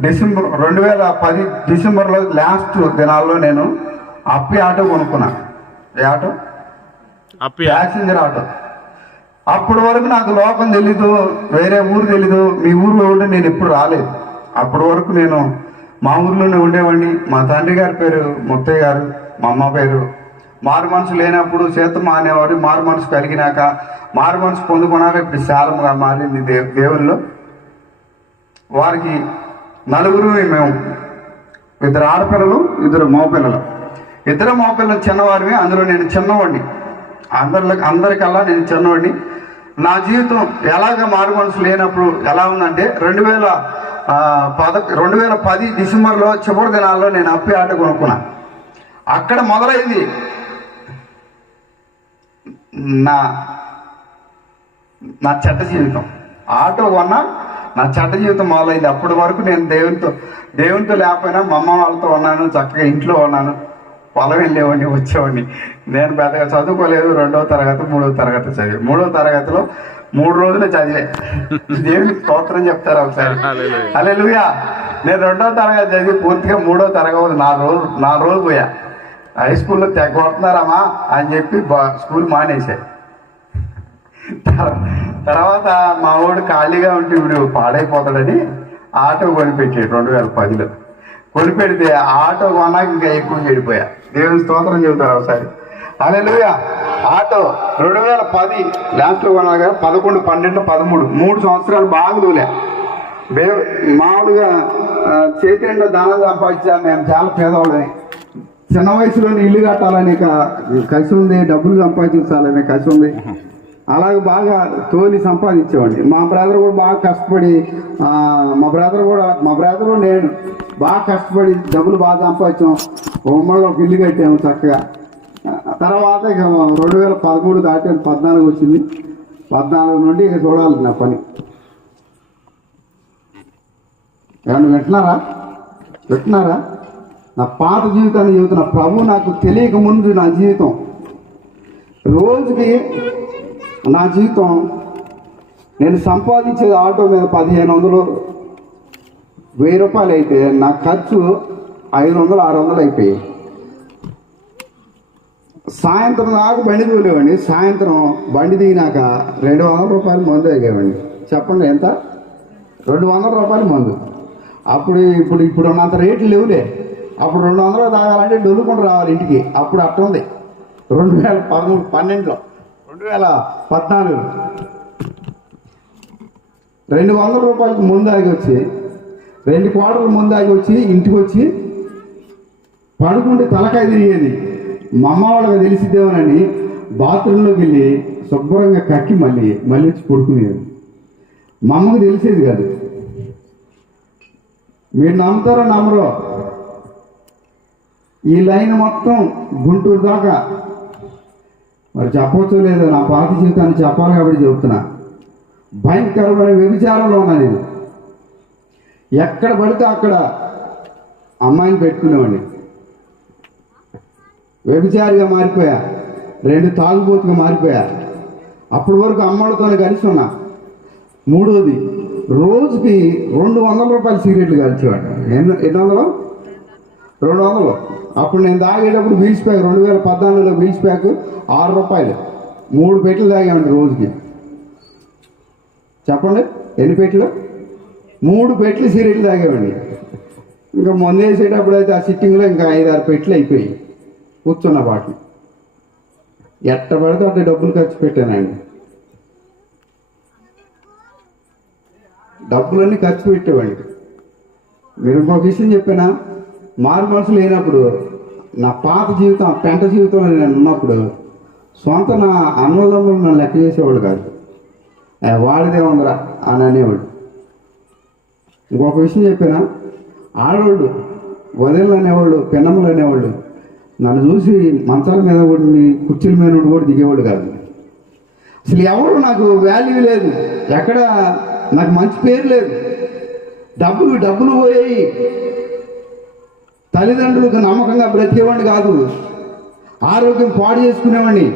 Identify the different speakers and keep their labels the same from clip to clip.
Speaker 1: December రెండు వేల పది డిసెంబర్లో లాస్ట్ దినాల్లో నేను అప్పి ఆటో కొనుక్కున్నా. ఏ ఆటో?
Speaker 2: Ape
Speaker 1: passenger auto. అప్పటి వరకు నాకు లోకం తెలీదు వేరే ఊరు తెలీదు. మీ ఊర్లో ఉంటే నేను ఎప్పుడు రాలేదు. అప్పటి వరకు నేను మా ఊర్లోనే ఉండేవాడిని. మా తండ్రి గారి పేరు ముత్తయ్య గారు మా అమ్మ పేరు. మారు మనసు లేనప్పుడు చేతమ్మ అనేవాడు మారు మనసు కలిగినాక మారు మనసు పొందుకున్నాక ఇప్పుడు శాలముగా మారింది దే దేవుల్లో. వారికి నలుగురు మేము. ఇద్దరు ఆడపిల్లలు ఇద్దరు మగపిల్లలు. ఇద్దరు మగపిల్లలు చిన్నవారివి అందులో నేను చిన్నవాడిని. అందరిలో అందరికల్లా నేను చిన్నవాడిని. నా జీవితం ఎలాగ మారు మనసు లేనప్పుడు ఎలా ఉందంటే రెండు వేల పద రెండు వేల పది డిసెంబర్లో చివరి దినాల్లో నేను అప్పి ఆట కొనుక్కున్నా. అక్కడ మొదలైంది. నా నా చెడ్డ జీవితం. ఆటో కొన్నా నా చెడ్డ జీవితం మొదలైంది. అప్పటి వరకు నేను దేవునితో దేవునితో లేకపోయినా మా అమ్మ వాళ్ళతో ఉన్నాను చక్కగా ఇంట్లో ఉన్నాను. పొలం వెళ్ళేవాడిని వచ్చేవాడిని. నేను పెద్దగా చదువుకోలేదు రెండవ తరగతి మూడవ తరగతి చదివి. మూడవ తరగతిలో మూడు రోజులు చదివే. దేవునికి స్తోత్రం చెప్తారు ఒకసారి. అలెలుయా నేను రెండవ తరగతి చదివి పూర్తిగా మూడో తరగతి నాలుగు రోజులు నాలుగు రోజులు పోయా. హై స్కూల్లో తెగ కొడుతున్నారమ్మా అని చెప్పి స్కూల్ మానేశాయి తర్- తర్వాత మా వాడు ఖాళీగా ఉంటే ఇప్పుడు పాడైపోతాడని ఆటో కొనిపెట్టాడు రెండు వేల పదిలో. కొనిపెడితే ఆ ఆటో కొన్నాక ఇంకా ఎక్కువ చెడిపోయా. దేవుని స్తోత్రం చెబుతారు ఒకసారి. అలెలుయా ఆటో రెండు వేల పది లాస్ట్లో కొన్నాక పదకొండు పన్నెండు పదమూడు మూడు సంవత్సరాలు బాగా దూలే బే మామూలుగా చేతి నిండా దానం సంపాదించా మేము చాలా పేదవాళ్ళని చిన్న వయసులోనే ఇల్లు కట్టాలని కసి ఉంది డబ్బులు సంపాదించాలని కసి ఉంది. అలాగే బాగా తోలి సంపాదించేవాడిని. మా బ్రదర్ కూడా బాగా కష్టపడి మా బ్రదర్ కూడా మా బ్రదర్ నేను బాగా కష్టపడి డబ్బులు బాగా సంపాదించాం. ఉమ్మడిలో ఒక ఇల్లు కట్టాము చక్కగా. తర్వాత ఇక రెండు వేల పదమూడు దాటాను పద్నాలుగు వచ్చింది. పద్నాలుగు నుండి ఇక చూడాలి నా పని. ఏమన్నా వింటున్నారా? వింటున్నారా? నా పాత జీవితాన్ని చెబుతున్నా ప్రభు నాకు తెలియక ముందు నా జీవితం. రోజుకి నా జీవితం నేను సంపాదించేది ఆటో మీద పదిహేను వందలు వెయ్యి రూపాయలు అయితే నా ఖర్చు ఐదు వందలు ఆరు వందలు అయిపోయాయి సాయంత్రం దాకా బండి దిగలేవండి సాయంత్రం బండి దిగినాక రెండు వందల రూపాయలు మందు తాగేవాడిని చెప్పండి ఎంత? రెండు వందల రూపాయలు మందు. అప్పుడు ఇప్పుడు ఇప్పుడు ఉన్నంత రేట్లు లేవులే. అప్పుడు రెండు వందలు తాగాలంటే డొల్లుకుంటూ రావాలి ఇంటికి. అప్పుడు అట్ట ఉంది. రెండు వేల పదమూడు పన్నెండులో. రెండు వేల పద్నాలుగు. రెండు వందల రూపాయలకు ముందు ఆగి వచ్చి రెండు కోడలు ముందు ఆగి వచ్చి ఇంటికి వచ్చి పడుకుంటే తలకాయ తిరిగేది. మా అమ్మ వాళ్ళకి తెలిసిద్దేమోనని బాత్రూంలోకి వెళ్ళి శుభ్రంగా కక్కి మళ్ళీ మళ్ళీ వచ్చి పడుకునేది. మా అమ్మకు తెలిసేది కాదు. మీరు నమ్ముతారో నమ్మరో ఈ లైన్ మొత్తం గుంటూరు దాకా మరి చెప్పవచ్చు లేదో నా పాత జీవితాన్ని చెప్పాలి కాబట్టి చెబుతున్నా. భయంకరమైన వ్యభిచారంలో ఉన్నా నేను. ఎక్కడ పడితే అక్కడ అమ్మాయిని పెట్టుకునేవాడిని. వ్యభిచారిగా మారిపోయా రెండు తాగుబోతుగా మారిపోయా. అప్పటి వరకు అమ్మలతోనే కలిసి ఉన్నా. మూడోది రోజుకి రెండు వందల రూపాయల సిగరెట్లు కలిసేవాడు ఎన్ని ఎన్ని వందలు? రెండు వందలు. అప్పుడు నేను తాగేటప్పుడు వీల్స్ ప్యాక్ రెండు వేల పద్నాలుగులో వీల్స్ ప్యాక్ ఆరు రూపాయలు. మూడు పెట్టెలు తాగామండి రోజుకి. చెప్పండి ఎన్ని పెట్టెలు మూడు పెట్లు సిగరెట్లు తాగేవండి ఇంకా మందు వేసేటప్పుడు అయితే ఆ సిట్టింగ్లో ఇంకా ఐదు ఆరు పెట్టెలు అయిపోయాయి. కూర్చున్న వాటిని. ఎట్ట పడితే అట్ట డబ్బులు ఖర్చు పెట్టానండి. డబ్బులన్నీ ఖర్చు పెట్టేవాడిని. మీరు ఇంకొక విషయం చెప్పినా? మారు మనసు లేనప్పుడు నా పాత జీవితం పెంట జీవితంలో నేను ఉన్నప్పుడు సొంత నా అన్నదమ్ములు నన్ను లెక్క చేసేవాడు కాదు. వాడిదే ఉందిరా అని అనేవాడు. ఇంకొక విషయం చెప్పినా? ఆడవాళ్ళు వదిలు అనేవాళ్ళు పిన్నమ్మలు అనేవాళ్ళు నన్ను చూసి మంచాల మీద కూడా కుర్చీల మీద కూడా దిగేవాడు కాదు. అసలు ఎవరు నాకు వాల్యూ లేదు. ఎక్కడ నాకు మంచి పేరు లేదు. డబ్బులు డబ్బులు పోయాయి. తల్లిదండ్రులకు నమ్మకంగా బ్రతికేవాడిని కాదు. ఆరోగ్యం పాడు చేసుకునేవాడిని.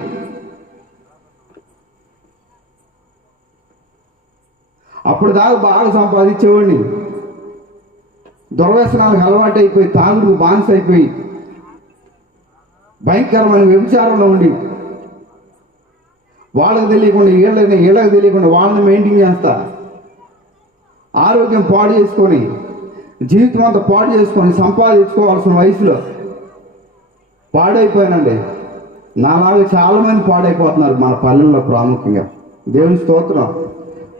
Speaker 1: అప్పుడు దాకా బాగా సంపాదించేవాడిని. దుర్వ్యసనాలకు అలవాటు అయిపోయి తాగుడు బానిస అయిపోయి భయంకరమైన వ్యభిచారంలో ఉండి వాళ్ళకి తెలియకుండా వీళ్ళని వీళ్ళకి తెలియకుండా వాళ్ళని మెయింటైన్ చేస్తా. ఆరోగ్యం పాడు చేసుకొని జీవితం అంతా పాడు చేసుకొని సంపాదించుకోవాల్సిన వయసులో పాడైపోయానండి. నాలాగా చాలామంది పాడైపోతున్నారు మన పల్లెల్లో ప్రాముఖ్యంగా. దేవుని స్తోత్రం.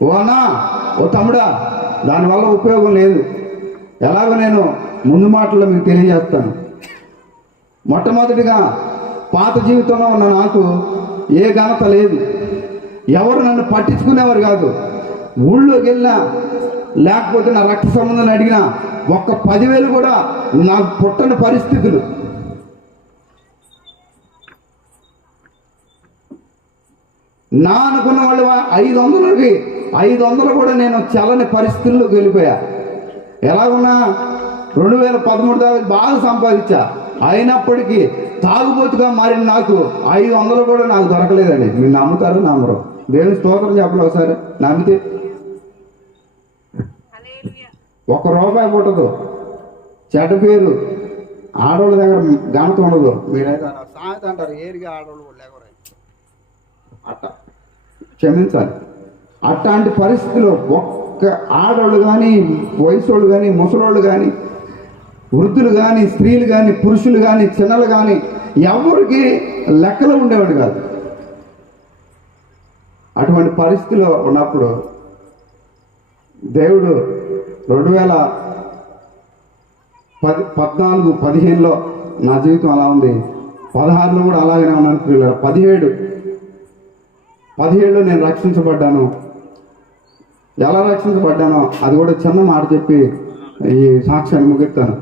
Speaker 1: ఓ అన్నా ఓ తమ్ముడా దానివల్ల ఉపయోగం లేదు. ఎలాగో నేను ముందు మాటల్లో మీకు తెలియజేస్తాను. మొట్టమొదటిగా పాత జీవితంలో ఉన్న నాకు ఏ ఘనత లేదు. ఎవరు నన్ను పట్టించుకునేవారు కాదు. ఊళ్ళోకి వెళ్ళినా లేకపోతే నా రక్త సంబంధం అడిగినా ఒక్క పదివేలు కూడా నాకు పుట్టని పరిస్థితులు. నా అనుకున్న వాళ్ళు ఐదు వందలకి ఐదు వందలు కూడా నేను చల్లని పరిస్థితుల్లోకి వెళ్ళిపోయా. ఎలాగున్నా రెండు వేల పదమూడు దాకా బాగా సంపాదించా. అయినప్పటికీ తాగుబోతుగా మారిన నాకు ఐదు వందలు కూడా నాకు దొరకలేదండి. మీరు నమ్ముతారు నమ్మరు. దేవుని స్తోత్రం చెప్పండి ఒకసారి. నమ్మితే ఒక్క రూపాయి పుట్టదు. చెడ్డ పేరు ఆడవాళ్ళ దగ్గర ఘనత ఉండదు. మీరైతే సామెత అంటారు ఏరిగా ఆడవాళ్ళు లేవరు అట్ట. క్షమించాలి. అట్లాంటి పరిస్థితిలో ఒక్క ఆడవాళ్ళు కానీ వయసోళ్ళు కానీ ముసలోళ్ళు కానీ వృద్ధులు కానీ స్త్రీలు కానీ పురుషులు కానీ చిన్నలు కానీ ఎవరికి లెక్కలో ఉండేవాడు కాదు. అటువంటి పరిస్థితిలో ఉన్నప్పుడు దేవుడు రెండు వేల పది పద్నాలుగు పదిహేనులో నా జీవితం అలా ఉంది. పదహారులో కూడా అలాగనే ఉన్నాను పిల్లలు పదిహేడు. పదిహేడులో నేను రక్షించబడ్డాను. ఎలా రక్షించబడ్డానో అది కూడా చిన్న మాట చెప్పి ఈ సాక్ష్యాన్ని ముగిస్తాను.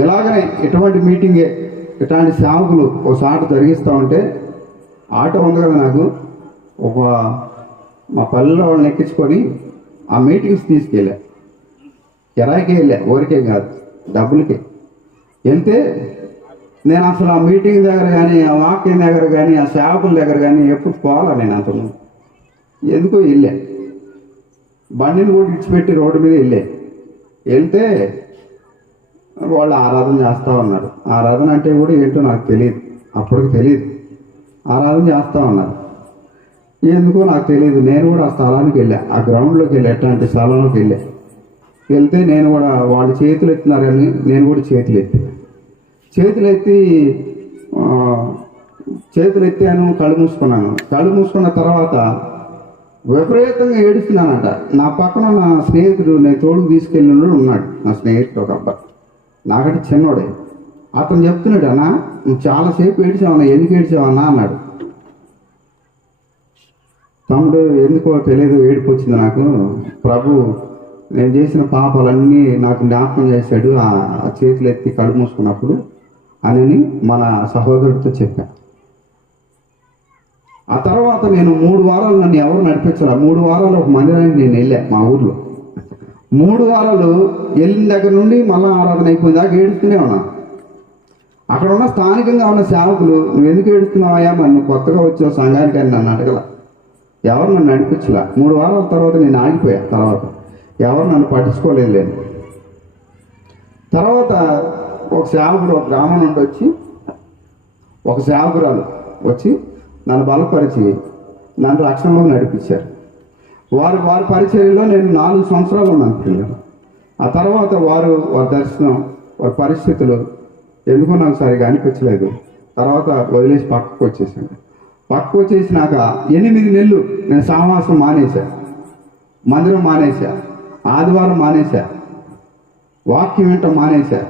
Speaker 1: ఇలాగనే ఇటువంటి మీటింగే ఇట్లాంటి సేవకులు ఒకసారి జరిగిస్తూ ఉంటే ఆటో ఉంది కదా నాకు. ఒక మా పల్లెలో వాళ్ళని ఎక్కించుకొని ఆ మీటింగ్స్ తీసుకెళ్ళా. కిరాయికి వెళ్ళా? ఊరికే కాదు. డబ్బులకే. వెళ్తే నేను అసలు ఆ మీటింగ్ దగ్గర కానీ ఆ వాక్యం దగ్గర కానీ ఆ సేవకుల దగ్గర కానీ ఎప్పుడు పోవాలా నేను అతను ఎందుకో వెళ్ళా. బండిని కూడా ఇచ్చిపెట్టి రోడ్డు మీద వెళ్ళే. వెళ్తే వాళ్ళు ఆరాధన చేస్తూ ఉన్నారు. ఆరాధన అంటే కూడా ఏంటో నాకు తెలియదు అప్పటికి తెలియదు ఆరాధన చేస్తూ ఉన్నారు. ఎందుకో నాకు తెలియదు నేను కూడా ఆ స్థలానికి వెళ్ళా. ఆ గ్రౌండ్లోకి వెళ్ళా. ఎట్లాంటి స్థలంలోకి వెళ్ళా. వెళ్తే నేను కూడా వాళ్ళు చేతులు ఎత్తున్నారని నేను కూడా చేతులు ఎత్తి. చేతులు ఎత్తి చేతులు ఎత్తాను కళ్ళు మూసుకున్నాను. కళ్ళు మూసుకున్న తర్వాత విపరీతంగా ఏడుస్తున్నానంట. నా పక్కన నా స్నేహితుడు నేను తోడుకు తీసుకెళ్ళినోడు ఉన్నాడు. నా స్నేహితుడు ఒక అబ్బాయి. నాకంటే చిన్నోడే. అతను చెప్తున్నాడు అన్నా నువ్వు చాలాసేపు ఏడిచావన్నా ఎందుకు ఏడిచావన్నా అన్నాడు. తమ్ముడు ఎందుకో తెలియదు ఏడిపోచ్చింది వచ్చింది నాకు. ప్రభు నేను చేసిన పాపాలన్నీ నాకు జ్ఞాపకం చేశాడు. ఆ చేతులు ఎత్తి కళ్ళు మూసుకున్నప్పుడు అని మన సహోదరుడితో చెప్పాను ఆ తర్వాత నేను మూడు వారాలు నన్ను ఎవరు నడిపించాల. మూడు వారాలు ఒక మందిరానికి నేను వెళ్ళా మా ఊర్లో. మూడు వారాలు వెళ్ళిన దగ్గర నుండి మళ్ళా ఆరాధన అయిపోయింది దాకా ఏడుస్తూనే ఉన్నా. అక్కడ ఉన్న స్థానికంగా ఉన్న సేవకులు నువ్వు ఎందుకు ఏడుస్తున్నావయ్యా? మరి నువ్వు కొత్తగా వచ్చావు సంఘానికి అని నన్ను అడగల. ఎవరు నన్ను నడిపించలే? మూడు వారాల తర్వాత నేను ఆగిపోయా తర్వాత. ఎవరు నన్ను పట్టించుకోలేదు తర్వాత ఒక సేవకుడు ఒక గ్రామం నుండి వచ్చి ఒక సేవకురాలు వచ్చి నన్ను బలపరిచి నన్ను రక్షణలో నడిపించారు. వారు వారి పరిచర్యలో నేను నాలుగు సంవత్సరాలు ఉన్నాను పిల్లలు ఆ తర్వాత వారు వారి దర్శనం వారి పరిస్థితులు ఎందుకో నాకు సరిగా అనిపించలేదు. తర్వాత వదిలేసి పక్కకు వచ్చేసాను. పక్కకు వచ్చేసినాక ఎనిమిది నెలలు నేను సహవాసం మానేశాను మందిరం మానేశాను ఆదివారం మానేశా. వాక్యం వెంట మానేశా.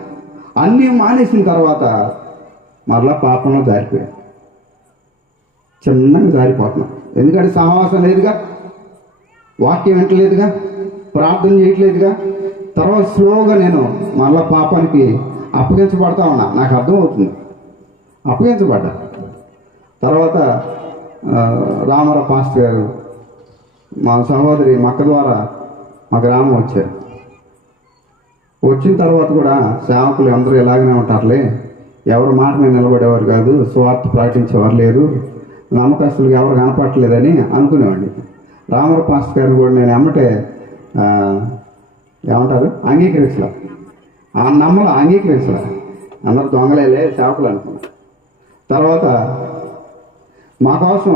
Speaker 1: అన్నీ మానేసిన తర్వాత మరలా పాపంలో జారిపోయాను చిన్నగా జారిపోతున్నాం. ఎందుకంటే సహవాసం లేదుగా. వాక్యం వింటలేదుగా ప్రార్థన చేయట్లేదుగా. తర్వాత స్లోగా నేను మళ్ళా పాపానికి అప్పగించబడతా ఉన్నా. నాకు అర్థమవుతుంది. అప్పగించబడ్డా. తర్వాత రామారావు పాస్టర్ గారు మా సహోదరి మక్క ద్వారా మా గ్రామం వచ్చారు వచ్చిన తర్వాత కూడా సేవకులు అందరూ ఇలాగనే ఉంటారులే. ఎవరి మాట మీద నిలబడేవారు కాదు స్వార్థ ప్రకటించేవారు లేరు. నమ్మకస్తులకు ఎవరు కనపడలేదని అనుకునేవాడిని. రామర పాస్టర్ గారిని కూడా నేను ఎమ్మటే ఏమంటారు? అంగీకరించలే. ఆ నమ్మలు అంగీకరించలే. అందరు దొంగలేలే సేవకులు అనుకున్నారు. తర్వాత మా కోసం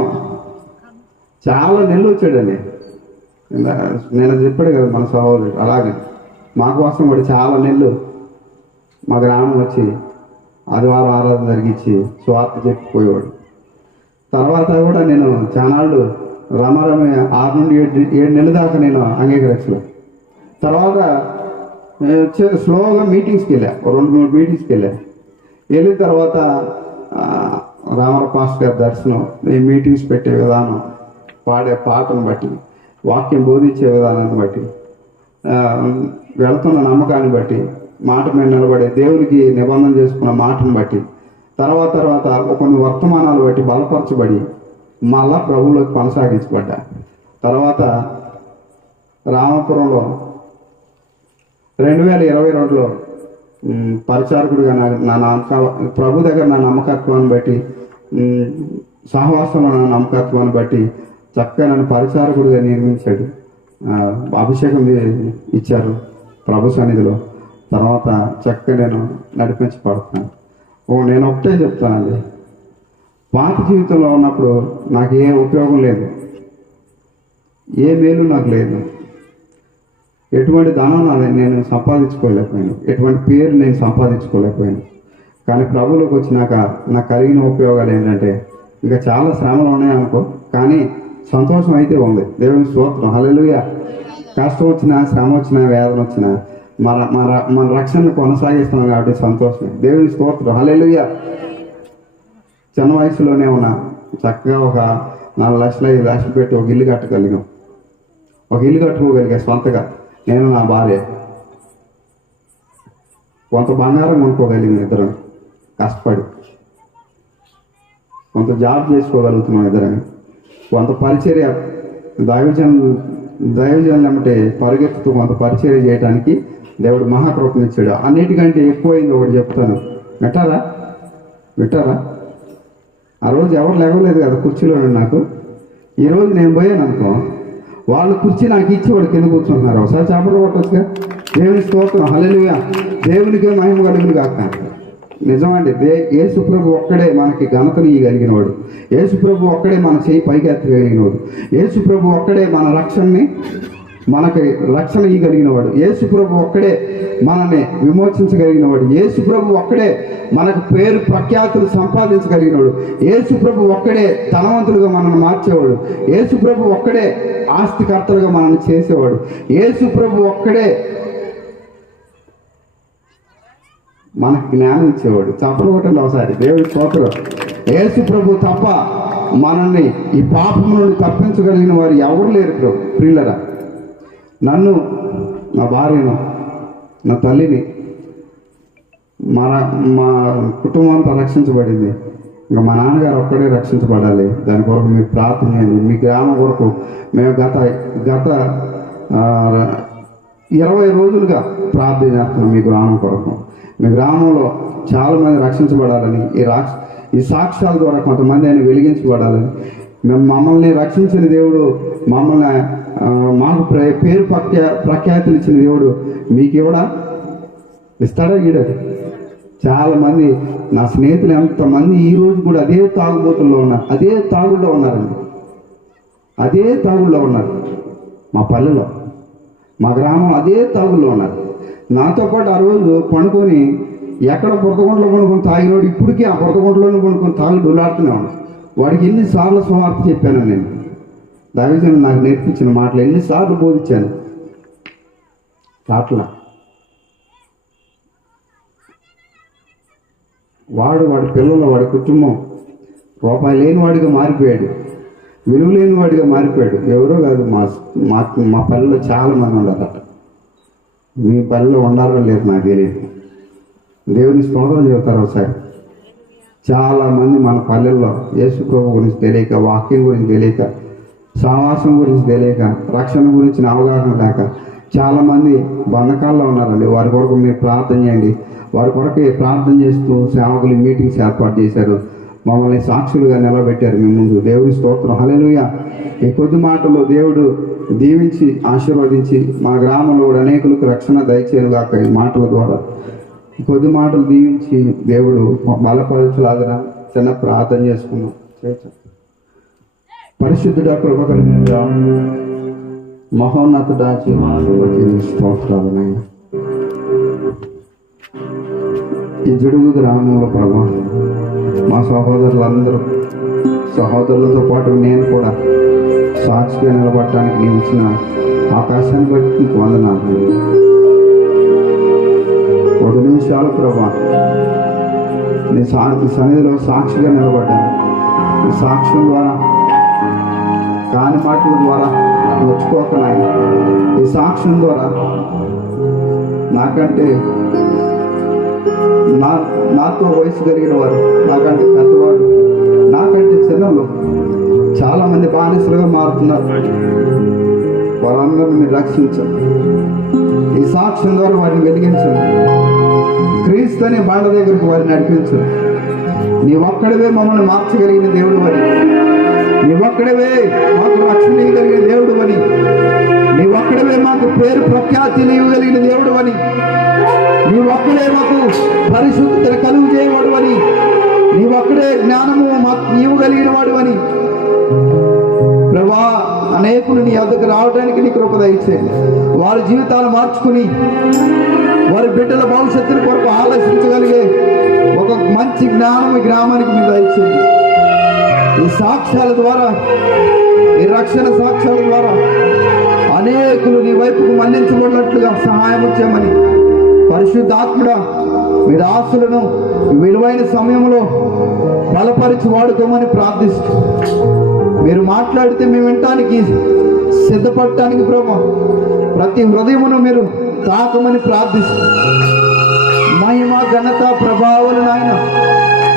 Speaker 1: చాలా నెల్లు వచ్చాడండి. నేను చెప్పాడు కదా మన సహోదరుడు అలాగే. మా కోసం కూడా చాలా నెలలు మా గ్రామం వచ్చి ఆదివారం ఆరాధన జరిగించి స్వార్థ చెప్పిపోయేవాడు తర్వాత కూడా నేను చానాళ్ళు రమరమ ఆరు నుండి ఏడు ఏడు నెలల దాకా నేను అంగీకరించలేదు తర్వాత ఏ, స్లోగా మీటింగ్స్కి వెళ్ళా. రెండు మూడు మీటింగ్స్కి వెళ్ళా. వెళ్ళిన తర్వాత రామర పాస్టర్ గారి దర్శనం ఈ మీటింగ్స్ పెట్టే విధానం పాడే పాటను బట్టి వాక్యం బోధించే విధానాన్ని బట్టి వెళుతున్న నమ్మకాన్ని బట్టి మాట మీద నిలబడే దేవునికి నిబంధన చేసుకున్న మాటను బట్టి తర్వాత తర్వాత కొన్ని వర్తమానాలు బట్టి బలపరచబడి మళ్ళా ప్రభువులోకి కొనసాగించబడ్డా. తర్వాత రామపురంలో రెండు వేల ఇరవై రెండులో పరిచారకుడిగా నా నా నమ్మక ప్రభు దగ్గర నా నమ్మకత్వాన్ని బట్టి సహవాసంలో నా నమ్మకత్వాన్ని బట్టి చక్కగా నన్ను పరిచారకుడిగా నియమించాడు. అభిషేకం ఇచ్చారు ప్రభు సన్నిధిలో. తర్వాత చక్కగా నేను నడిపించబడుతున్నాను ఓ నేను ఒకటే చెప్తానండి. పాత జీవితంలో ఉన్నప్పుడు నాకు ఏ ఉపయోగం లేదు. ఏ మేలు నాకు లేదు. ఎటువంటి ధనం నా- నేను సంపాదించుకోలేకపోయాను. ఎటువంటి పేరు నేను సంపాదించుకోలేకపోయాను. కానీ ప్రభులోకి వచ్చినాక నాకు కలిగిన ఉపయోగాలు ఏంటంటే ఇంకా చాలా శ్రమలు ఉన్నాయనుకో కానీ సంతోషం అయితే ఉంది. దేవుని స్తోత్రం. హల్లెలూయా. కష్టం వచ్చినా శ్రమ వచ్చినా వేదన వచ్చినా మన మన మన రక్షణను కొనసాగిస్తున్నాం కాబట్టి సంతోషమే. దేవుని స్తోత్రం. హల్లెలూయా. చిన్న వయసులోనే ఉన్నా చక్కగా ఒక నాలుగు లక్షలు ఐదు లక్షలు పెట్టి ఒక ఇల్లు కట్టగలిగాం. ఒక ఇల్లు కట్టుకోగలిగా సొంతగా. నేను నా భార్య. కొంత బంగారం కొనుక్కోగలిగిన ఇద్దరం. కష్టపడి. కొంత జాబ్ చేసుకోగలుగుతున్నాం ఇద్దరం. కొంత పరిచర్య దైవజన్ దైవజనులు అంటే పరిగెత్తుతూ కొంత పరిచర్య చేయడానికి దేవుడు మహాకృపనిచ్చాడు. అన్నిటికంటే ఎక్కువైంది ఒకటి చెప్తాను. వింటారా? వింటారా? ఆ రోజు ఎవరు లేవలేదు కదా కుర్చీలో నాకు. ఈరోజు నేను పోయాను అనుకో వాళ్ళు కుర్చీ నాకు ఇచ్చి వాడు కింద కూర్చుంటున్నారు. ఒకసారి చేపలు కొట్టొచ్చుగా దేవుని స్తోత్రం. హలలుగా దేవునికే మహిమ కలుగులు కాక నిజమండి దే యేసుప్రభు ఒక్కడే మనకి ఘనతను ఇవ్వగలిగిన యేసుప్రభు ఒక్కడే మన చేయి పైకెత్తగలిగినవాడు యేసుప్రభు ఒక్కడే మన రక్షణని మనకి రక్షణ ఇవ్వగలిగినవాడు యేసుప్రభు ఒక్కడే మనల్ని విమోచించగలిగినవాడు. యేసుప్రభు ఒక్కడే మనకు పేరు ప్రఖ్యాతులు సంపాదించగలిగినవాడు. యేసుప్రభు ఒక్కడే ధనవంతులుగా మనల్ని మార్చేవాడు. యేసుప్రభు ఒక్కడే ఆస్తికర్తలుగా మనల్ని చేసేవాడు. యేసుప్రభు ఒక్కడే మనకు జ్ఞానం ఇచ్చేవాడు. చప్పలు కొట్టండి ఒకసారి దేవుడి స్తోత్రం. యేసు ప్రభు తప్ప మనల్ని ఈ పాపం నుండి తప్పించగలిగిన వారు ఎవరు లేరు ప్రభు. ప్రియులరా నన్ను నా భార్యను నా తల్లిని మన మా కుటుంబం అంతా రక్షించబడింది. ఇంకా మా నాన్నగారు ఒక్కడే రక్షించబడాలి. దాని కొరకు మీరు ప్రార్థన చేయండి. మీ గ్రామం కొరకు మేము గత గత ఇరవై రోజులుగా ప్రార్థన చేస్తున్నాం మీ గ్రామం కొరకు. మీ గ్రామంలో చాలా మంది రక్షించబడాలని ఈ రాక్ష ఈ సాక్ష్యాల ద్వారా కొంతమంది ఆయన వెలిగించబడాలని. మేము మమ్మల్ని రక్షించిన దేవుడు మమ్మల్ని మాకు పేరు ప్రఖ్యా ప్రఖ్యాతులు ఇచ్చిన దేవుడు మీకు ఇవ్వడా? ఇస్తాడా ఈడది చాలామంది నా స్నేహితులు ఎంతమంది ఈ రోజు కూడా అదే తాగుబోతుల్లో ఉన్నారు అదే తాగుల్లో ఉన్నారండి. అదే తాగుల్లో ఉన్నారు మా పల్లెలో. మా గ్రామం అదే తాగుల్లో ఉన్నారు. నాతో పాటు ఆ రోజు పండుకొని ఎక్కడ పురతగుంటలో పండుకొని తాగినోడు ఇప్పటికీ ఆ పురతగుంటలోనే పండుకొని తాగి డొలాడుతూనే ఉన్నాడు వాడికి ఎన్నిసార్లు సువార్త చెప్పాను నేను. దయచేసి నాకు నేర్పించిన మాటలు ఎన్నిసార్లు బోధించాను. కాట్లా వాడు వాడి పిల్లలు వాడి కుటుంబం రూపాయి లేని వాడిగా మారిపోయాడు విలువ లేని వాడిగా మారిపోయాడు. ఎవరో కాదు మా మా పల్లెలో చాలా మంది ఉండారట మీ పల్లెలో ఉండాలో లేదు నాకు తెలియదు. దేవుని స్తోత్రం చెబుతారు ఒకసారి. చాలామంది మన పల్లెల్లో యేసు ప్రభు గురించి తెలియక వాక్యం గురించి తెలియక సహవాసం గురించి తెలియక రక్షణ గురించిన అవగాహన లేక చాలామంది బంధకాల్లో ఉన్నారండి. వారి కొరకు మీరు ప్రార్థన చేయండి. వారి కొరకే ప్రార్థన చేస్తూ సేవకులు మీటింగ్స్ ఏర్పాటు చేశారు. మమ్మల్ని సాక్షులుగా నిలబెట్టారు మీ ముందు. దేవుడి స్తోత్రం. హల్లెలూయా. ఈ కొద్ది మాటలో దేవుడు దీవించి ఆశీర్వదించి మా గ్రామంలో కూడా అనేకులకు రక్షణ దయచేరు కాక ఈ మాటల ద్వారా. కొద్ది మాటలు దీవించి దేవుడు బలపరచులాగిన చిన్న ప్రార్థన చేసుకున్నాం చేద్దాం. పరిశుద్ధుడ కృప కలిగిన మహోన్నతుడ జీవాధిపతి ఈ జడుగు గ్రామంలో ప్రభా మా సహోదరులందరూ సహోదరులతో పాటు నేను కూడా సాక్షిగా నిలబడటానికి నిలిచిన ఆకాశాన్ని బట్టి నీకు వందనాలు. రెండు నిమిషాలు ప్రభా. నీ సా సన్నిధిలో సాక్షిగా నిలబడ్డాను. ఈ సాక్ష్యం ద్వారా కాని మాటల ద్వారా నొచ్చుకోక ఈ సాక్ష్యం ద్వారా నాకంటే నా నాతో వయసు కలిగిన వారు నాకంటే పెద్దవారు నాకంటే చిన్నలు చాలా మంది బానిసలుగా మారుతున్నారు. వారందరిని మీరు రక్షించండి. ఈ సాక్ష్యం ద్వారా వారిని వెలిగించండి. క్రీస్తు బండ దగ్గరకు వారిని నడిపించండి. నీ ఒక్కడివే మమ్మల్ని మార్చగలిగిన దేవుడు అని. నీ ఒక్కడివే మాకు రక్షణ ఇవ్వగలిగిన దేవుడు అని. నీ ఒక్కడవే మాకు పేరు ప్రఖ్యాతిని ఇవ్వగలిగిన దేవుడు అని. నీ ఒక్కడే మాకు పరిశుద్ధత కలుగు చేయవాడు అని. నీ ఒక్కడే జ్ఞానము మాకు ఇవ్వగలిగిన వాడు అని. అనేకులు నీ వద్దకు రావడానికి నీ కృప దయచేయండి వారి జీవితాలు మార్చుకుని వారి బిడ్డల భవిష్యత్తుని కొరకు ఆలోచించగలిగే ఒక మంచి జ్ఞానం ఈ గ్రామానికి మీరు దయచేయండి ఈ సాక్ష్యాల ద్వారా ఈ రక్షణ సాక్ష్యాల ద్వారా అనేకులు నీ వైపుకు మళ్ళించబడినట్లుగా సహాయం చేయమని పరిశుద్ధాత్ముడ మీరు దాసులను విలువైన సమయంలో బలపరిచి వాడుకోమని ప్రార్థిస్తూ మీరు మాట్లాడితే మేము వినటానికి సిద్ధపడటానికి ప్రభా ప్రతి హృదయమును మీరు తాకమని ప్రార్థిస్తూ. మహిమ ఘనత ప్రభావాలు నాయన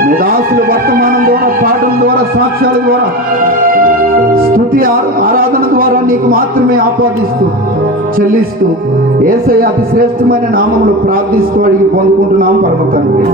Speaker 1: మీ దాసుల వర్తమానం ద్వారా పాఠం ద్వారా సాక్ష్యాల ద్వారా స్థుతి ఆరాధన ద్వారా నీకు మాత్రమే ఆపాదిస్తూ చెల్లిస్తూ ఏసై అతి శ్రేష్టమైన నామంలో ప్రార్థిస్తూ అడిగి పొందుకుంటున్నాం పరమ తండ్రి